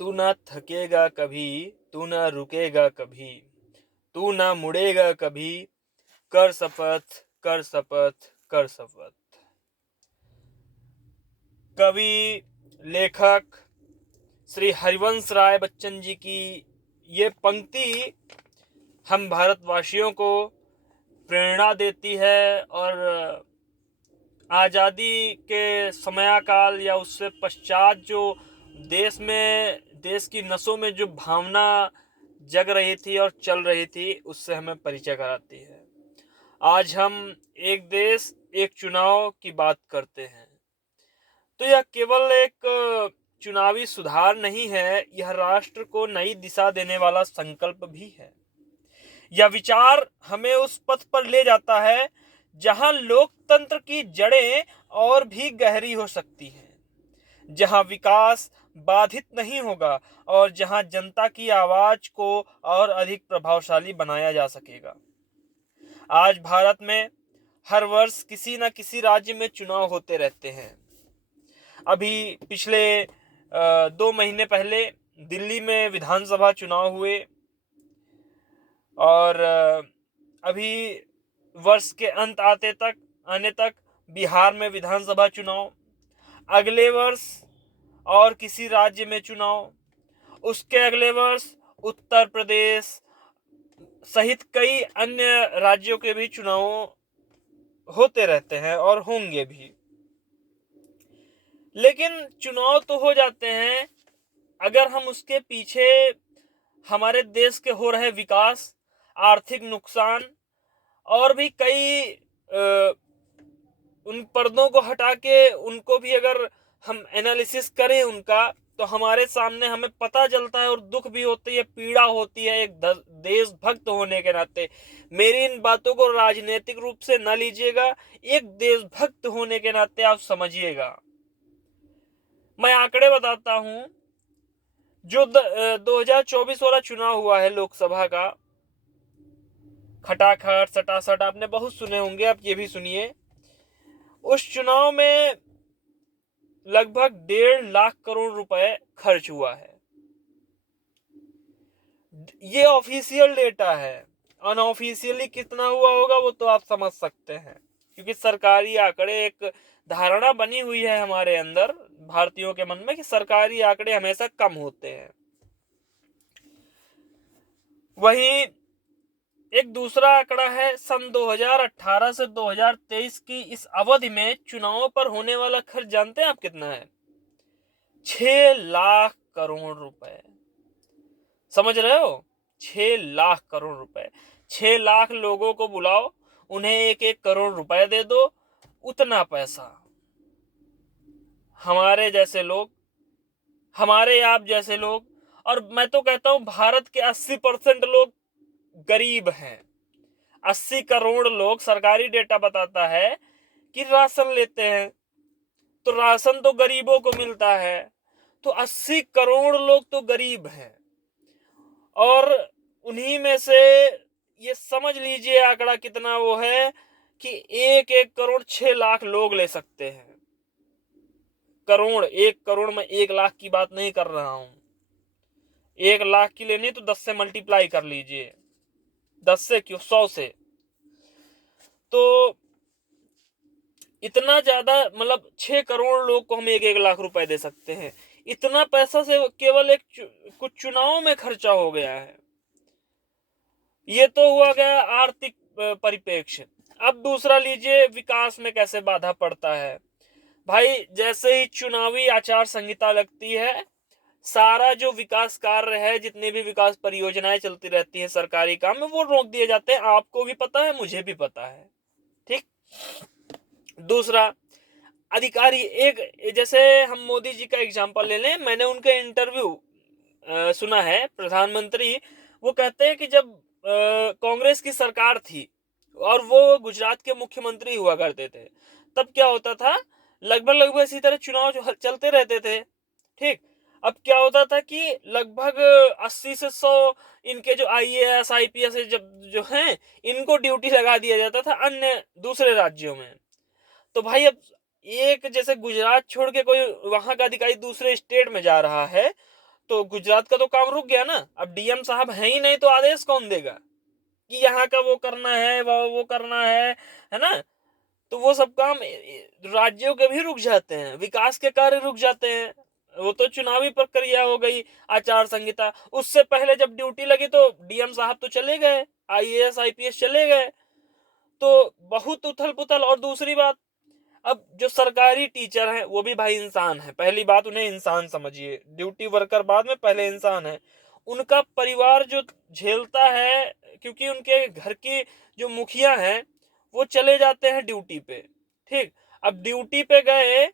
तू ना थकेगा कभी, तू ना रुकेगा कभी, तू ना मुड़ेगा कभी, कर शपथ, कर शपथ, कर शपथ। कवि, लेखक श्री हरिवंश राय बच्चन जी की ये पंक्ति हम भारतवासियों को प्रेरणा देती है और आज़ादी के समयाकाल या उससे पश्चात जो देश की नसों में जो भावना जग रही थी और चल रही थी, उससे हमें परिचय कराती है। आज हम एक देश एक चुनाव की बात करते हैं, तो यह केवल एक चुनावी सुधार नहीं है, यह राष्ट्र को नई दिशा देने वाला संकल्प भी है। यह विचार हमें उस पथ पर ले जाता है जहां लोकतंत्र की जड़ें और भी गहरी हो सकती हैं, जहां विकास बाधित नहीं होगा और जहां जनता की आवाज को और अधिक प्रभावशाली बनाया जा सकेगा। आज भारत में हर वर्ष किसी न किसी राज्य में चुनाव होते रहते हैं। अभी पिछले 2 महीने पहले दिल्ली में विधानसभा चुनाव हुए और अभी वर्ष के अंत आने तक बिहार में विधानसभा चुनाव, अगले वर्ष और किसी राज्य में चुनाव, उसके अगले वर्ष उत्तर प्रदेश सहित कई अन्य राज्यों के भी चुनाव होते रहते हैं और होंगे भी। लेकिन चुनाव तो हो जाते हैं, अगर हम उसके पीछे हमारे देश के हो रहे विकास, आर्थिक नुकसान और भी कई उन पर्दों को हटा के उनको भी अगर हम एनालिसिस करें उनका, तो हमारे सामने हमें पता चलता है और दुख भी होती है, पीड़ा होती है एक देशभक्त होने के नाते। मेरी इन बातों को राजनीतिक रूप से न लीजिएगा, एक देशभक्त होने के नाते आप समझिएगा। मैं आंकड़े बताता हूं, जो 2024 वाला चुनाव हुआ है लोकसभा का, खटाखट सटासट आपने बहुत सुने होंगे, आप ये भी सुनिए। उस चुनाव में लगभग 1.5 लाख करोड़ रुपए खर्च हुआ है। ये ऑफिशियल डेटा है, अनऑफिशियली कितना हुआ होगा वो तो आप समझ सकते हैं, क्योंकि सरकारी आंकड़े, एक धारणा बनी हुई है हमारे अंदर भारतीयों के मन में कि सरकारी आंकड़े हमेशा कम होते हैं। वहीं एक दूसरा आंकड़ा है, सन 2018 से 2023 की इस अवधि में चुनावों पर होने वाला खर्च जानते हैं आप कितना है? 6 लाख करोड़ रुपए। समझ रहे हो? 6 लाख करोड़ रुपए। 6 लाख लोगों को बुलाओ, उन्हें 1-1 करोड़ रुपए दे दो, उतना पैसा हमारे जैसे लोग, हमारे आप जैसे लोग, और मैं तो कहता हूं भारत के 80% लोग गरीब हैं। 80 करोड़ लोग, सरकारी डेटा बताता है कि राशन लेते हैं, तो राशन तो गरीबों को मिलता है, तो 80 करोड़ लोग तो गरीब हैं। और उन्हीं में से ये समझ लीजिए आंकड़ा कितना वो है कि 1-1 करोड़ 6 लाख लोग ले सकते हैं। करोड़, 1 करोड़ में 1 लाख की बात नहीं कर रहा हूं। 1 लाख की लेनी तो 10 से मल्टीप्लाई कर लीजिए, 10 से क्यों 100 से। तो इतना ज्यादा, मतलब 6 करोड़ लोग को हम 1-1 लाख रुपए दे सकते हैं। इतना पैसा से केवल कुछ चुनावों में खर्चा हो गया है। ये तो हुआ गया आर्थिक परिप्रेक्ष्य। अब दूसरा लीजिए, विकास में कैसे बाधा पड़ता है। भाई जैसे ही चुनावी आचार संहिता लगती है, सारा जो विकास कार्य है, जितने भी विकास परियोजनाएं चलती रहती हैं सरकारी काम में, वो रोक दिए जाते हैं। आपको भी पता है, मुझे भी पता है, ठीक। दूसरा, अधिकारी, एक जैसे हम मोदी जी का एग्जांपल ले लें, मैंने उनका इंटरव्यू सुना है, प्रधानमंत्री वो कहते हैं कि जब कांग्रेस की सरकार थी और वो गुजरात के मुख्यमंत्री हुआ करते थे, तब क्या होता था, लगभग इसी तरह चुनाव जो चलते रहते थे, ठीक। अब क्या होता था कि लगभग 80 से 100 इनके जो IAS IPS जो हैं, इनको ड्यूटी लगा दिया जाता था अन्य दूसरे राज्यों में। तो भाई अब एक जैसे गुजरात छोड़ के कोई वहां का अधिकारी दूसरे स्टेट में जा रहा है, तो गुजरात का तो काम रुक गया ना। अब डीएम साहब है ही नहीं तो आदेश कौन देगा कि यहाँ का वो करना है, वो करना है ना। तो वो सब काम राज्यों के भी रुक जाते हैं, विकास के कार्य रुक जाते हैं। वो तो चुनावी प्रक्रिया हो गई, आचार संहिता। उससे पहले जब ड्यूटी लगी तो डीएम साहब तो चले गए, आईएएस आईपीएस चले गए, तो बहुत उथल पुथल। और दूसरी बात, अब जो सरकारी टीचर हैं वो भी भाई इंसान है, पहली बात उन्हें इंसान समझिए, ड्यूटी वर्कर बाद में, पहले इंसान है। उनका परिवार जो झेलता है, क्योंकि उनके घर की जो मुखिया हैं वो चले जाते हैं ड्यूटी पे, ठीक। अब ड्यूटी पे गए